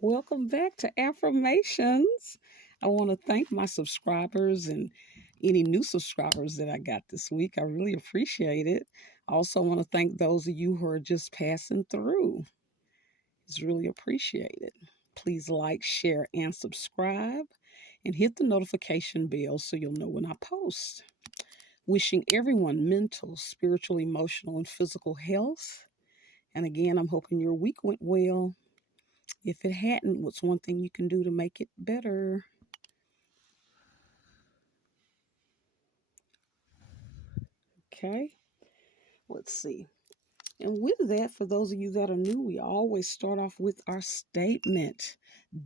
Welcome back to Affirmations. I want to thank my subscribers and any new subscribers that I got this week. I really appreciate it. I also want to thank those of you who are just passing through. It's really appreciated. Please like, share, and subscribe, and hit the notification bell so you'll know when I post. Wishing everyone mental, spiritual, emotional, and physical health. And again, I'm hoping your week went well. If it hadn't, what's one thing you can do to make it better? Okay, let's see. And with that, for those of you that are new, we always start off with our statement.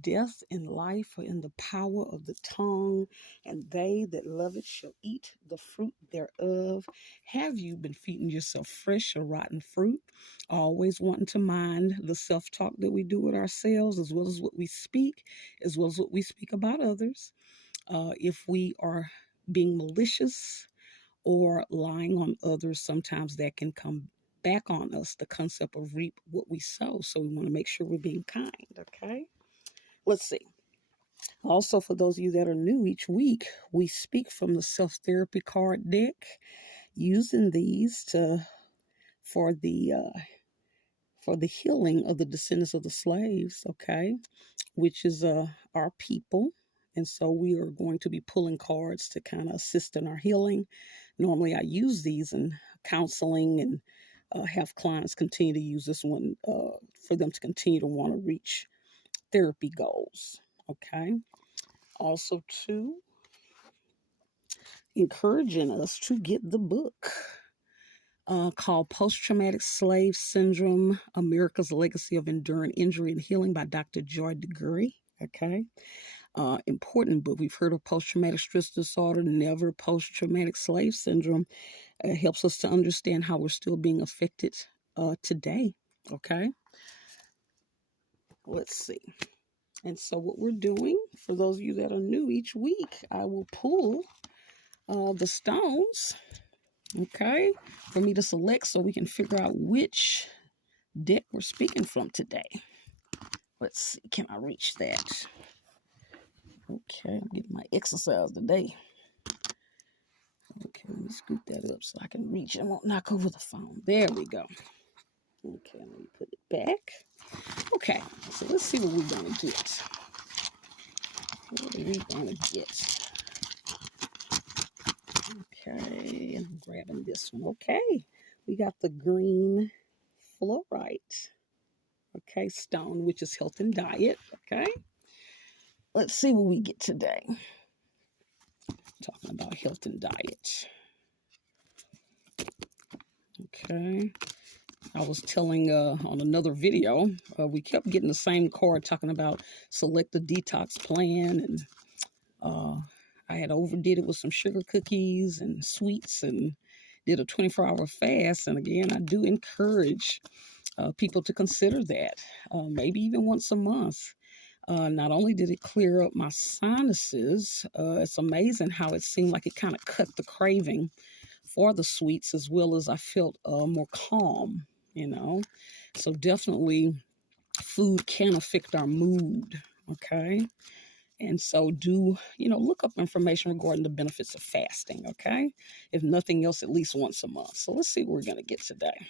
Death and life are in the power of the tongue, and they that love it shall eat the fruit thereof. Have you been feeding yourself fresh or rotten fruit? Always wanting to mind the self talk that we do with ourselves, as well as what we speak, as well as what we speak about others. If we are being malicious or lying on others, sometimes that can come back on us, the concept of reap what we sow. So we want to make sure we're being kind, okay? Let's see. Also, for those of you that are new, each week we speak from the self therapy card deck, using these to for the uh, for the healing of the descendants of the slaves, okay, which is our people. And so we are going to be pulling cards to kind of assist in our healing. Normally, I use these in counseling and have clients continue to use this one for them to continue to want to reach therapy goals. Okay. Also, too, encouraging us to get the book called Post Traumatic Slave Syndrome: America's Legacy of Enduring Injury and Healing by Dr. Joy DeGury. Okay. Important book. We've heard of post traumatic stress disorder, never post traumatic slave syndrome. It helps us to understand how we're still being affected today. Okay. Let's see. And so, what we're doing, for those of you that are new, each week I will pull the stones, okay, for me to select so we can figure out which deck we're speaking from today. Let's see, can I reach that? Okay, I'm getting my exercise today. Okay, let me scoot that up so I can reach. I won't knock over the phone. There we go. Okay, let me put it back. Okay, so let's see what we're going to get. What are we going to get? Okay, I'm grabbing this one. Okay, we got the green fluorite. Okay, stone, which is health and diet. Okay, let's see what we get today. Talking about health and diet. Okay, I was telling on another video, we kept getting the same card talking about select a detox plan, and I had overdid it with some sugar cookies and sweets and did a 24-hour fast. And again, I do encourage people to consider that, maybe even once a month. Not only did it clear up my sinuses, it's amazing how it seemed like it kind of cut the craving for the sweets, as well as I felt more calm, you know. So definitely food can affect our mood, okay? And so do, look up information regarding the benefits of fasting, okay? If nothing else, at least once a month. So let's see what we're going to get today.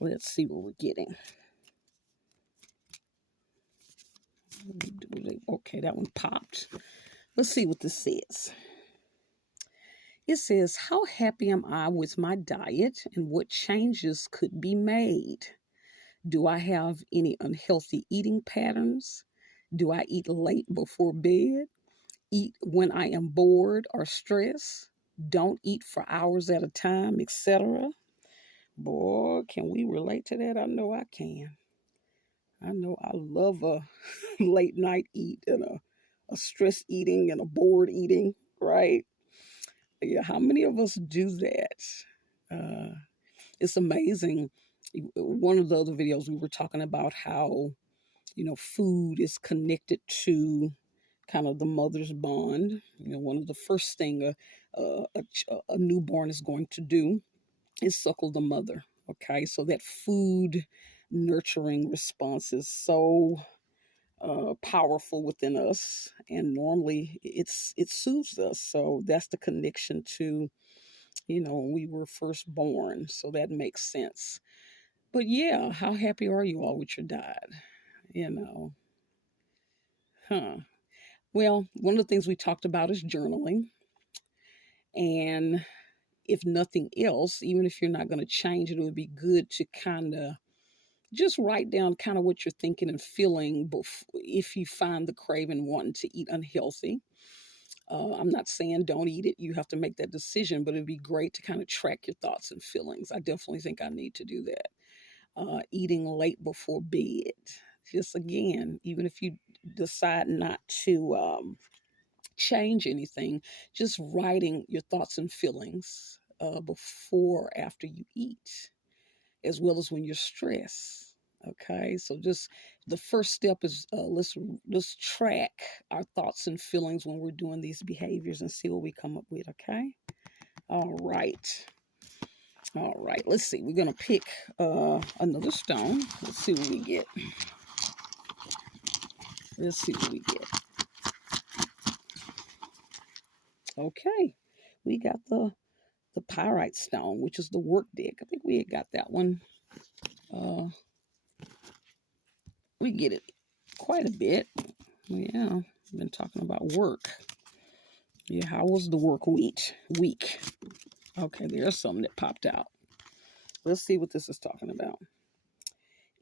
Let's see what we're getting. Okay, that one popped. Let's see what this says. It says, how happy am I with my diet and what changes could be made? Do I have any unhealthy eating patterns? Do I eat late before bed? Eat when I am bored or stressed? Don't eat for hours at a time, etc. Boy, can we relate to that? I know I can. I know I love a late night eat and a stress eating and a bored eating, right? Yeah, how many of us do that? It's amazing. One of the other videos we were talking about how, food is connected to kind of the mother's bond. One of the first thing a newborn is going to do is suckle the mother. Okay, so that food nurturing response is so powerful within us, and normally it soothes us. So that's the connection to, when we were first born. So that makes sense. But yeah, how happy are you all with your dad? You know, huh? Well, one of the things we talked about is journaling. And if nothing else, even if you're not going to change it, it would be good to kind of just write down kind of what you're thinking and feeling if you find the craving wanting to eat unhealthy. I'm not saying don't eat it. You have to make that decision, but it'd be great to kind of track your thoughts and feelings. I definitely think I need to do that. Eating late before bed. Just again, even if you decide not to change anything, just writing your thoughts and feelings before or after you eat, as well as when you're stressed. Okay, so just the first step is let's track our thoughts and feelings when we're doing these behaviors and see what we come up with. Okay, all right, all right. Let's see. We're gonna pick another stone. Let's see what we get. Let's see what we get. Okay, we got the pyrite stone, which is the work deck. I think we had got that one. Uh, we get it quite a bit. Yeah, I've been talking about work. Yeah, how was the work week? Okay, there's something that popped out. Let's see what this is talking about.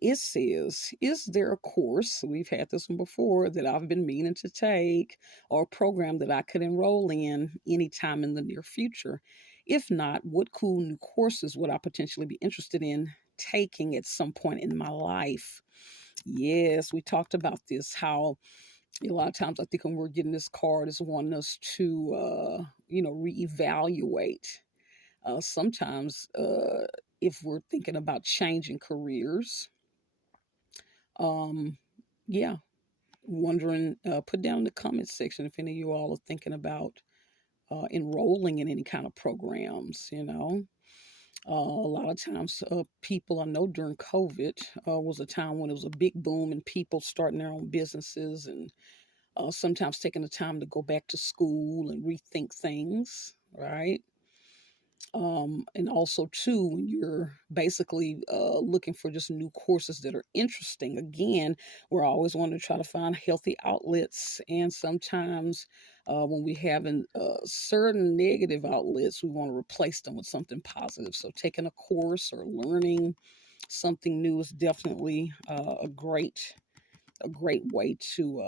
It says, is there a course, we've had this one before, that I've been meaning to take, or a program that I could enroll in anytime in the near future? If not, what cool new courses would I potentially be interested in taking at some point in my life? Yes, we talked about this, how a lot of times I think when we're getting this card, it's wanting us to, reevaluate. Sometimes if we're thinking about changing careers, um, yeah, wondering, put down in the comments section if any of you all are thinking about enrolling in any kind of programs, a lot of times, people I know during COVID was a time when it was a big boom and people starting their own businesses and sometimes taking the time to go back to school and rethink things, right? And also, too, when you're basically looking for just new courses that are interesting, again, we're always wanting to try to find healthy outlets. And sometimes when we have certain negative outlets, we want to replace them with something positive. So taking a course or learning something new is definitely a great way to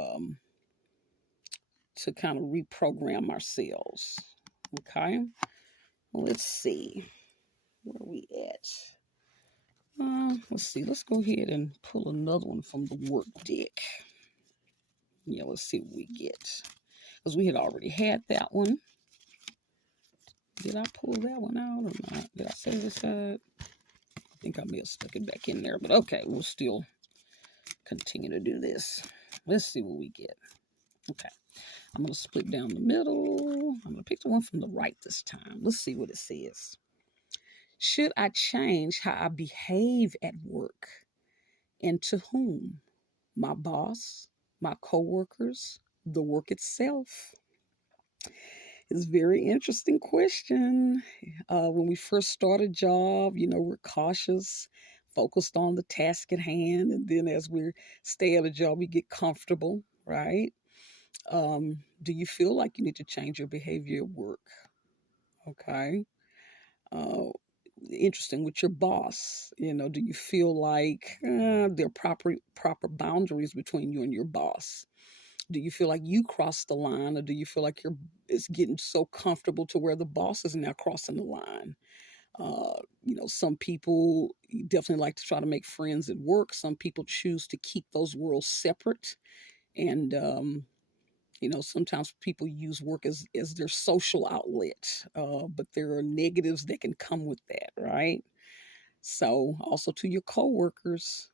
kind of reprogram ourselves. Okay, let's see where we at. Let's see. Let's go ahead and pull another one from the work deck. Yeah, let's see what we get. Because we had already had that one. Did I pull that one out or not? Did I set it aside? I think I may have stuck it back in there. But okay, we'll still continue to do this. Let's see what we get. Okay. I'm going to split down the middle. I'm going to pick the one from the right this time. Let's see what it says. Should I change how I behave at work? And to whom? My boss, my coworkers, the work itself? It's a very interesting question. When we first start a job, we're cautious, focused on the task at hand. And then as we stay at a job, we get comfortable, right? Do you feel like you need to change your behavior at work? Okay. Uh, Interesting with your boss. Do you feel like there are proper boundaries between you and your boss? Do you feel like you crossed the line, or do you feel like it's getting so comfortable to where the boss is now crossing the line? Some people definitely like to try to make friends at work. Some people choose to keep those worlds separate, and sometimes people use work as their social outlet, but there are negatives that can come with that, right? So also to your coworkers,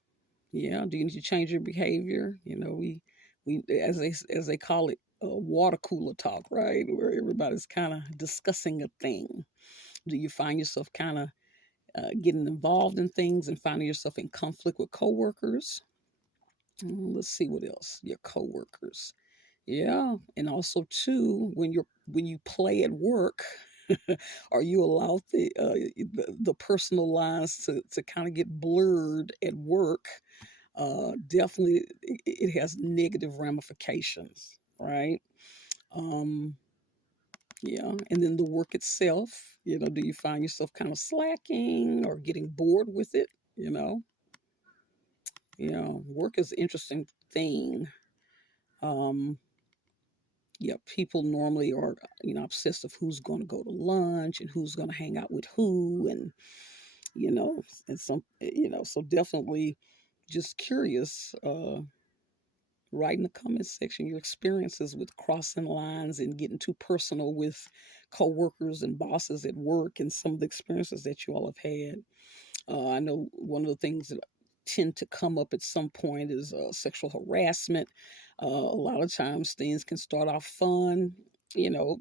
yeah, do you need to change your behavior? We as they call it, water cooler talk, right? Where everybody's kind of discussing a thing. Do you find yourself kind of getting involved in things and finding yourself in conflict with coworkers? Let's see what else. Your coworkers. Yeah, and also too, when you play at work, are you allowed the personal lines to kind of get blurred at work? Definitely, it has negative ramifications, right? Um, yeah, and then the work itself. Do you find yourself kind of slacking or getting bored with it? You know, work is an interesting thing. Um, yeah, people normally are, obsessed of who's going to go to lunch and who's going to hang out with who, and so definitely just curious. Write in the comment section your experiences with crossing lines and getting too personal with coworkers and bosses at work, and some of the experiences that you all have had. I know one of the things that tend to come up at some point is sexual harassment. A lot of times things can start off fun, you know.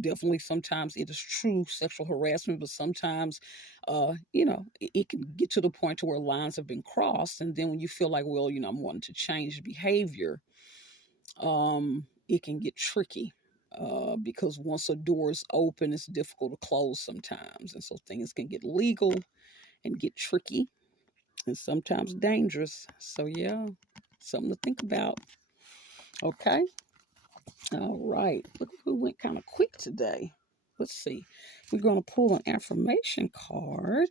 Definitely sometimes it is true sexual harassment, but sometimes, it can get to the point to where lines have been crossed, and then when you feel like, well, I'm wanting to change behavior, it can get tricky. Because once a door is open, it's difficult to close sometimes, and so things can get legal and get tricky and sometimes dangerous. So, yeah, something to think about. Okay. All right. Look, we went kind of quick today. Let's see. We're going to pull an affirmation card.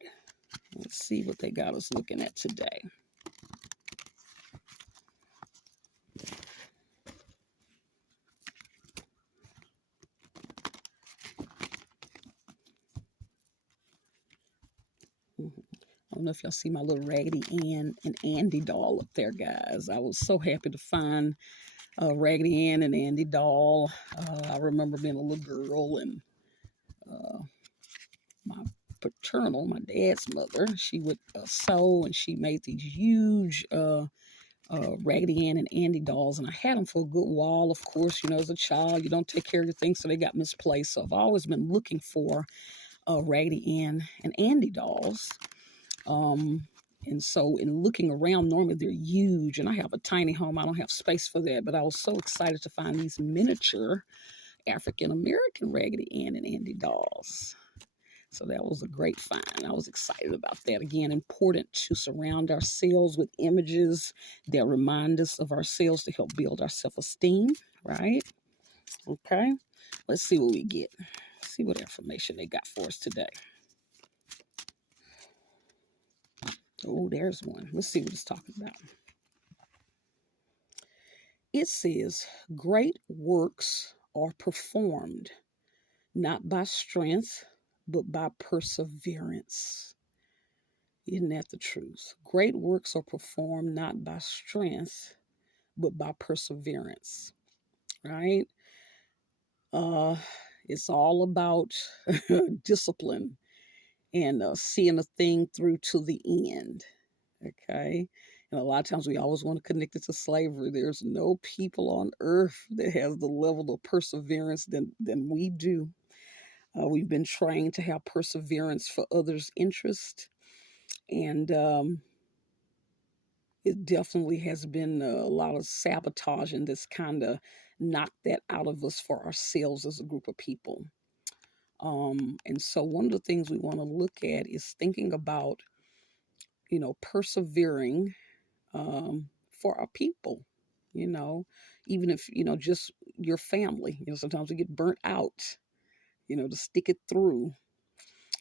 Let's see what they got us looking at today. I don't know if y'all see my little Raggedy Ann and Andy doll up there, guys. I was so happy to find Raggedy Ann and Andy doll. I remember being a little girl, and my my dad's mother, she would sew, and she made these huge Raggedy Ann and Andy dolls, and I had them for a good while. Of course, as a child, you don't take care of your things, so they got misplaced. So I've always been looking for Raggedy Ann and Andy dolls. And so in looking around, normally they're huge, and I have a tiny home. I don't have space for that, but I was so excited to find these miniature African American Raggedy Ann and Andy dolls. So that was a great find. I was excited about that. Again, important to surround ourselves with images that remind us of ourselves to help build our self-esteem, right? Okay, let's see what we get. Let's see what information they got for us today. Oh, there's one. Let's see what it's talking about. It says, great works are performed not by strength, but by perseverance. Isn't that the truth? Great works are performed not by strength, but by perseverance, right? Uh, it's all about discipline and seeing a thing through to the end, okay? And a lot of times we always want to connect it to slavery. There's no people on earth that has the level of perseverance than we do. We've been trained to have perseverance for others' interest, and it definitely has been a lot of sabotaging that's kind of knocked that out of us for ourselves as a group of people. And so one of the things we want to look at is thinking about, persevering for our people, you know, even if, just your family, sometimes we get burnt out, to stick it through.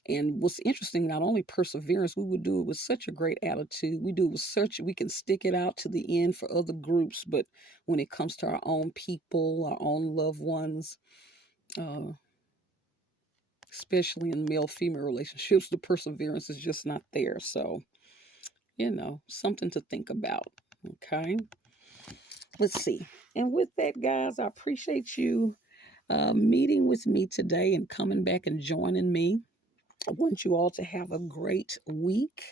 And what's interesting, not only perseverance, we would do it with such a great attitude. We do it with we can stick it out to the end for other groups. But when it comes to our own people, our own loved ones, uh, especially in male-female relationships, the perseverance is just not there. So, something to think about. Okay. Let's see. And with that, guys, I appreciate you meeting with me today and coming back and joining me. I want you all to have a great week.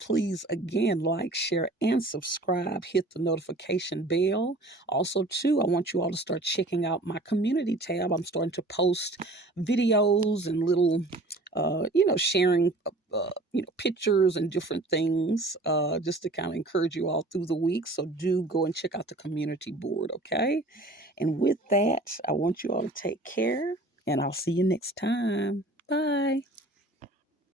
Please, again, like, share, and subscribe. Hit the notification bell. Also, too, I want you all to start checking out my community tab. I'm starting to post videos and little, sharing, pictures and different things, just to kind of encourage you all through the week. So do go and check out the community board, okay? And with that, I want you all to take care, and I'll see you next time. Bye.